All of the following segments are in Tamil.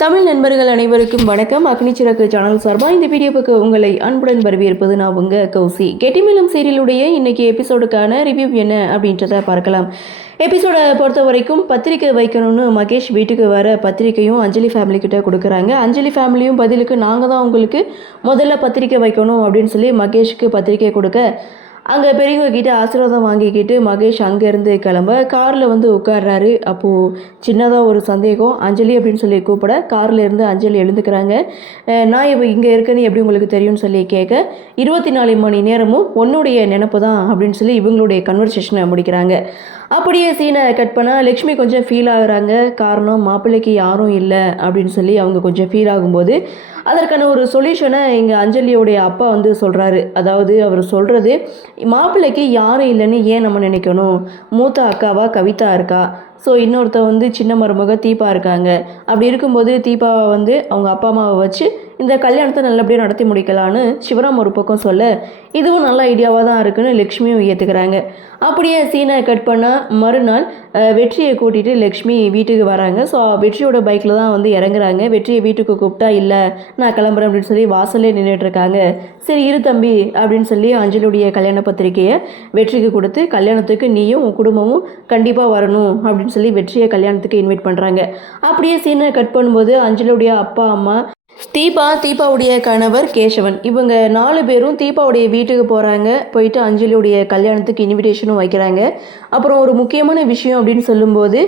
தமிழ் நண்பர்கள் அனைவருக்கும் வணக்கம். அக்னி சிறகு சேனல் சார்பாக இந்த வீடியோவுக்கு உங்களை அன்புடன் வரவேற்பது நான் உங்கள் கௌசி. கெட்டிமேளம் சீரியலுடைய இன்னைக்கு எபிசோடுக்கான ரிவ்யூ என்ன அப்படின்றத பார்க்கலாம். எபிசோடை பொறுத்த வரைக்கும் பத்திரிக்கை வைக்கணும்னு மகேஷ் வீட்டுக்கு வர பத்திரிக்கையும் அஞ்சலி ஃபேமிலி கிட்ட கொடுக்குறாங்க. அஞ்சலி ஃபேமிலியும் பதிலுக்கு நாங்கள் தான் உங்களுக்கு முதல்ல பத்திரிக்கை வைக்கணும் அப்படின்னு சொல்லி மகேஷுக்கு பத்திரிக்கை கொடுக்க அங்கே பெரியவங்க கிட்ட ஆசீர்வாதம் வாங்கிக்கிட்டு மகேஷ் அங்கேருந்து கிளம்ப காரில் வந்து உட்கார்றாரு. அப்போது சின்னதாக ஒரு சந்தேகம், அஞ்சலி அப்படின்னு சொல்லி கூப்பிட காரில் இருந்து அஞ்சலி எழுந்துக்கிறாங்க. நான் இப்போ இங்கே இருக்கேன்னு எப்படி உங்களுக்கு தெரியும்னு சொல்லி கேட்க 24 மணி நேரமும் உன்னுடைய நினப்பு தான் அப்படின்னு சொல்லி இவங்களுடைய கன்வர்சேஷனை முடிக்கிறாங்க. அப்படியே சீனை கட் பண்ணால் லக்ஷ்மி கொஞ்சம் ஃபீல் ஆகுறாங்க. காரணம் மாப்பிள்ளைக்கு யாரும் இல்லை அப்படின்னு சொல்லி அவங்க கொஞ்சம் ஃபீல் ஆகும்போது அதற்கான ஒரு சொல்யூஷனை இங்கே அஞ்சலியோடைய அப்பா வந்து சொல்கிறாரு. அதாவது அவர் சொல்கிறது, மாப்பிள்ளைக்கு யாரும் இல்லைன்னு ஏன் நம்ம நினைக்கணும், மூத்த அக்காவா கவிதா இருக்கா, ஸோ இன்னொருத்த வந்து சின்ன மருமக தீபா இருக்காங்க. அப்படி இருக்கும்போது தீபாவை வந்து அவங்க அப்பா அம்மாவை வச்சு இந்த கல்யாணத்தை நல்லபடியாக நடத்தி முடிக்கலான்னு சிவராம் ஒரு பக்கம் சொல்ல, இதுவும் நல்ல ஐடியாவாக தான் இருக்குன்னு லக்ஷ்மியும் ஏற்றுக்கிறாங்க. அப்படியே சீனை கட் பண்ணால் மறுநாள் வெற்றியை கூட்டிகிட்டு லக்ஷ்மி வீட்டுக்கு வராங்க. ஸோ வெற்றியோட பைக்கில் தான் வந்து இறங்குறாங்க. வெற்றியை வீட்டுக்கு கூப்பிட்டா இல்லை நான் கிளம்புறேன் அப்படின்னு சொல்லி வாசல்லே நின்றுட்டுருக்காங்க. சரி இரு தம்பி அப்படின்னு சொல்லி அஞ்சலியுடைய கல்யாண பத்திரிக்கையை வெற்றிக்கு கொடுத்து கல்யாணத்துக்கு நீயும் உன் குடும்பமும் கண்டிப்பாக வரணும் அப்படின்னு சொல்லி வெற்றியை கல்யாணத்துக்கு இன்வைட் பண்ணுறாங்க. அப்படியே சீனை கட் பண்ணும்போது அஞ்சலியுடைய அப்பா அம்மா தீபாவுடைய கணவர் கேசவன் இவங்க 4 பேரும் தீபாவுடைய வீட்டுக்கு போகிறாங்க. போயிட்டு அஞ்சலியுடைய கல்யாணத்துக்கு இன்விடேஷனும் வைக்கிறாங்க. அப்புறம் ஒரு முக்கியமான விஷயம் அப்படின்னு சொல்லும்போது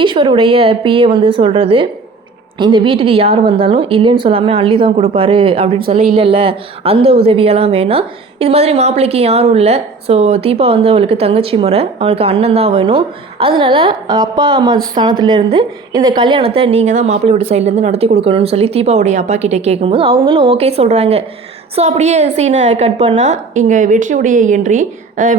ஈஸ்வருடைய பிஏ வந்து சொல்கிறது, இந்த வீட்டுக்கு யார் வந்தாலும் இல்லைன்னு சொல்லாமல் அள்ளி தான் கொடுப்பாரு அப்படின்னு சொல்ல, இல்லை அந்த உதவியெல்லாம் வேணாம், இது மாதிரி மாப்பிள்ளைக்கு யாரும் இல்லை, ஸோ தீபா வந்து அவளுக்கு தங்கச்சி முறை, அவளுக்கு அண்ணன் தான் வேணும், அதனால அப்பா அம்மா ஸ்தானத்துலேருந்து இந்த கல்யாணத்தை நீங்கள் தான் மாப்பிள்ளை வீட்டு சைட்லேருந்து நடத்தி கொடுக்கணும்னு சொல்லி தீபாவுடைய அப்பா கிட்டே கேட்கும்போது அவங்களும் ஓகே சொல்கிறாங்க. ஸோ அப்படியே சீனை கட் பண்ணால் இங்கே வெற்றியுடைய என்ட்ரி,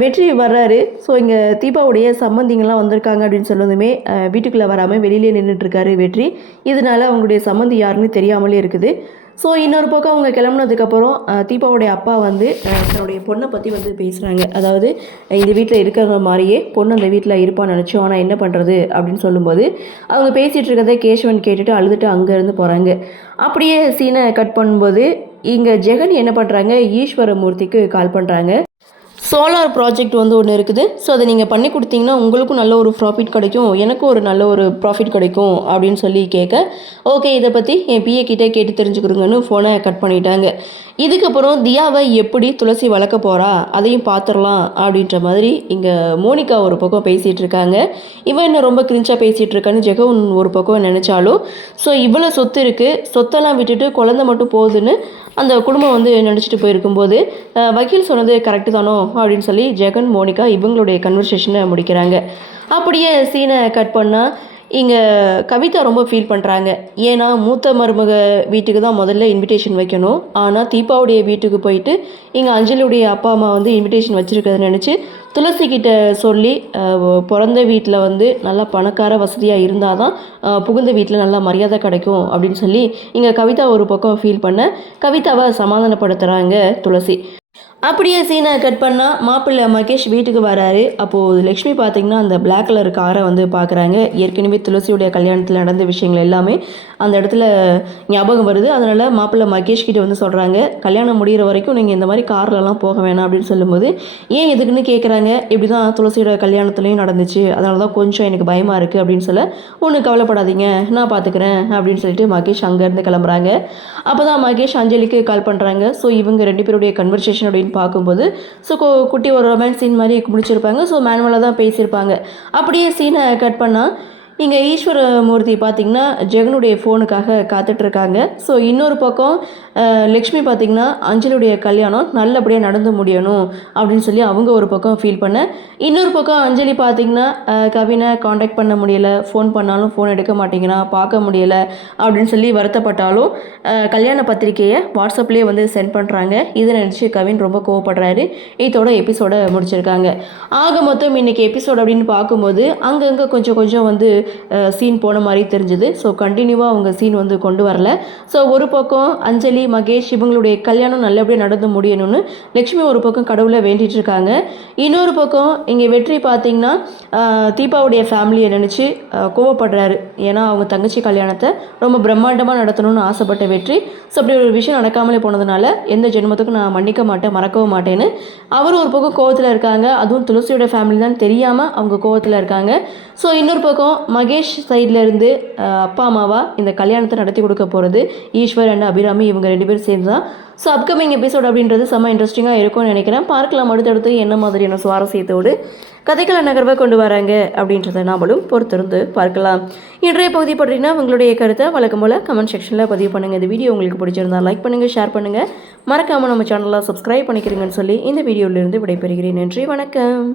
வெற்றி வர்றாரு. ஸோ இங்கே தீபாவுடைய சம்மந்திங்கெல்லாம் வந்திருக்காங்க அப்படின்னு சொன்னதுமே வீட்டுக்குள்ளே வராமல் வெளியிலே நின்றுட்டுருக்காரு வெற்றி. இதனால அவங்களுடைய சம்மந்தி யாருன்னு தெரியாமலே இருக்குது. ஸோ இன்னொரு பக்கம் அவங்க கிளம்புனதுக்கப்புறம் தீபாவுடைய அப்பா வந்து தன்னுடைய பொண்ணை பற்றி வந்து பேசுகிறாங்க. அதாவது இந்த வீட்டில் இருக்கிற மாதிரியே பொண்ணு அந்த வீட்டில் இருப்பான்னு நினச்சோம், ஆனால் என்ன பண்ணுறது அப்படின்னு சொல்லும்போது அவங்க பேசிகிட்டு இருக்கிறத கேசவன் கேட்டுட்டு அழுதுட்டு அங்கேருந்து போகிறாங்க. அப்படியே சீனை கட் பண்ணும்போது இங்கே ஜெகன் என்ன பண்ணுறாங்க, ஈஸ்வரமூர்த்திக்கு கால் பண்ணுறாங்க. சோலார் ப்ராஜெக்ட் வந்து ஒன்று இருக்குது, ஸோ அதை நீங்கள் பண்ணி கொடுத்தீங்கன்னா உங்களுக்கும் நல்ல ஒரு ப்ராஃபிட் கிடைக்கும், எனக்கும் ஒரு நல்ல ஒரு ப்ராஃபிட் கிடைக்கும் அப்படின்னு சொல்லி கேட்க, ஓகே இதை பற்றி என் பிஏ கிட்டே கேட்டு தெரிஞ்சுக்கிறோங்கன்னு ஃபோனை கட் பண்ணிட்டாங்க. இதுக்கப்புறம் தியாவை எப்படி துளசி வளர்க்க போகிறா அதையும் பார்த்துடலாம் அப்படின்ற மாதிரி இங்கே மோனிகா ஒரு பக்கம் பேசிகிட்டு இருக்காங்க. இவன் இன்னும் ரொம்ப கிரிஞ்சாக பேசிகிட்டு இருக்கான்னு ஜெகன் ஒரு பக்கம் நினச்சாலும், ஸோ இவ்வளோ சொத்து இருக்குது, சொத்தெல்லாம் விட்டுட்டு குழந்தை மட்டும் போகுதுன்னு அந்த குடும்பம் வந்து நினச்சிட்டு போயிருக்கும்போது வக்கீல் சொன்னது கரெக்டு தானோ அப்படின்னு சொல்லி ஜெகன் மோனிகா இவங்களுடைய கன்வர்சேஷனை முடிக்கிறாங்க. அப்படியே சீனை கட் பண்ணால் இங்கே கவிதா ரொம்ப ஃபீல் பண்ணுறாங்க. ஏன்னா மூத்த மருமக வீட்டுக்கு தான் முதல்ல இன்விடேஷன் வைக்கணும், ஆனால் தீபாவுடைய வீட்டுக்கு போயிட்டு இங்கே அஞ்சலியுடைய அப்பா அம்மா வந்து இன்விடேஷன் வச்சுருக்கிறத நினச்சி துளசிக்கிட்ட சொல்லி பிறந்த வீட்டில் வந்து நல்லா பணக்கார வசதியாக இருந்தால் தான் புகுந்த வீட்டில் நல்லா மரியாதை கிடைக்கும் அப்படின்னு சொல்லி இங்கே கவிதா ஒரு பக்கம் ஃபீல் பண்ண கவிதாவை சமாதானப்படுத்துகிறாங்க துளசி. அப்படியே சீனை கட் பண்ணால் மாப்பிள்ளை மகேஷ் வீட்டுக்கு வராரு. அப்போது லக்ஷ்மி பார்த்திங்கன்னா அந்த பிளாக் கலர் காரை வந்து பார்க்குறாங்க. ஏற்கனவே துளசியுடைய கல்யாணத்தில் நடந்த விஷயங்கள் எல்லாமே அந்த இடத்துல ஞாபகம் வருது. அதனால் மாப்பிள்ளை மகேஷ் கிட்ட வந்து சொல்கிறாங்க, கல்யாணம் முடிகிற வரைக்கும் நீங்கள் இந்த மாதிரி கார்லலாம் போக வேணாம் அப்படின்னு சொல்லும்போது ஏன் எதுக்குன்னு கேட்குறாங்க. இப்படி தான் துளசியோட கல்யாணத்துலேயும் நடந்துச்சு, அதனால தான் கொஞ்சம் எனக்கு பயமாக இருக்குது அப்படின்னு சொல்ல, ஒன்றும் கவலைப்படாதீங்க நான் பார்த்துக்கிறேன் அப்படின்னு சொல்லிட்டு மகேஷ் அங்கேருந்து கிளம்புறாங்க. அப்போ தான் மகேஷ் அஞ்சலிக்கு கால் பண்ணுறாங்க. ஸோ இவங்க 2 பேருடைய கன்வர்சேஷன் அப்படின்னு பார்க்கும்போது ஸோ குட்டி ஒரு ரொமான்ஸ் சீன் மாதிரி முடிச்சிருப்பாங்க. ஸோ மேனுவலாக தான் பேசியிருப்பாங்க. அப்படியே சீனை கட் பண்ணால் இங்கே ஈஸ்வரமூர்த்தி பார்த்திங்கன்னா ஜெகனுடைய ஃபோனுக்காக காத்துட்ருக்காங்க. ஸோ இன்னொரு பக்கம் லக்ஷ்மி பார்த்திங்கன்னா அஞ்சலியுடைய கல்யாணம் நல்லபடியாக நடந்து முடியணும் அப்படின்னு சொல்லி அவங்க ஒரு பக்கம் ஃபீல் பண்ண, இன்னொரு பக்கம் அஞ்சலி பார்த்திங்கன்னா கவினை காண்டாக்ட் பண்ண முடியலை, ஃபோன் பண்ணாலும் ஃபோன் எடுக்க மாட்டேங்கிறான், பார்க்க முடியலை அப்படின்னு சொல்லி வருத்தப்பட்டாலும் கல்யாண பத்திரிக்கையை வாட்ஸ்அப்லேயே வந்து சென்ட் பண்ணுறாங்க. இதை நினச்சி கவின் ரொம்ப கோவப்படுறாரு. இதோட எபிசோடை முடிச்சிருக்காங்க. ஆக மொத்தம் இன்றைக்கி எபிசோட் அப்படின்னு பார்க்கும்போது அங்கங்கே கொஞ்சம் வந்து சீன் போன மாதிரி தெரிஞ்சுது. ஸோ கண்டினியூவாக அவங்க சீன் வந்து கொண்டு வரல. ஸோ ஒரு பக்கம் அஞ்சலி மகேஷ் இவங்களுடைய கல்யாணம் நல்லபடியாக நடந்து முடியணும்னு லக்ஷ்மி ஒரு பக்கம் கடவுளை வேண்டிகிட்டு இருக்காங்க. இன்னொரு பக்கம் இங்கே வெற்றி பார்த்திங்கன்னா தீபாவுடைய ஃபேமிலியை நினச்சி கோவப்படுறாரு. ஏன்னா அவங்க தங்கச்சி கல்யாணத்தை ரொம்ப பிரம்மாண்டமாக நடத்தணும்னு ஆசைப்பட்ட வெற்றி. ஸோ அப்படி ஒரு விஷயம் நடக்காமலே போனதுனால எந்த ஜென்மத்துக்கும் நான் மன்னிக்க மாட்டேன், மறக்கவும் மாட்டேன்னு அவரும் ஒரு பக்கம் கோவத்தில் இருக்காங்க. அதுவும் துளசியோட ஃபேமிலி தான் தெரியாமல் அவங்க கோவத்தில் இருக்காங்க. ஸோ இன்னொரு பக்கம் மகேஷ் சைடில் இருந்து அப்பா அம்மாவா இந்த கல்யாணத்தை நடத்தி கொடுக்க போகிறது ஈஸ்வர் அண்ட் அபிராமி, இவங்க 2 பேரும் சேர்ந்து தான். ஸோ அப்கமிங் எபிசோட் அப்படின்றது செம்ம இன்ட்ரெஸ்டிங்காக இருக்கும்னு நினைக்கிறேன். பார்க்கலாம் அடுத்தடுத்து என்ன மாதிரியான சுவாரஸ்யத்தோடு கதைக்கள நகர்வை கொண்டு வராங்க அப்படின்றத நாமளும் பொறுத்திருந்து பார்க்கலாம். இன்றைய பகுதி பற்றினா உங்களுடைய கருத்தை வழக்கம் போல் கமெண்ட் செக்ஷனில் பதிவு பண்ணுங்கள். இந்த வீடியோ உங்களுக்கு பிடிச்சிருந்தால் லைக் பண்ணுங்கள், ஷேர் பண்ணுங்கள், மறக்காமல் நம்ம சேனலை சப்ஸ்கிரைப் பண்ணிக்கிறீங்கன்னு சொல்லி இந்த வீடியோவிலிருந்து விடைபெறுகிறேன். நன்றி, வணக்கம்.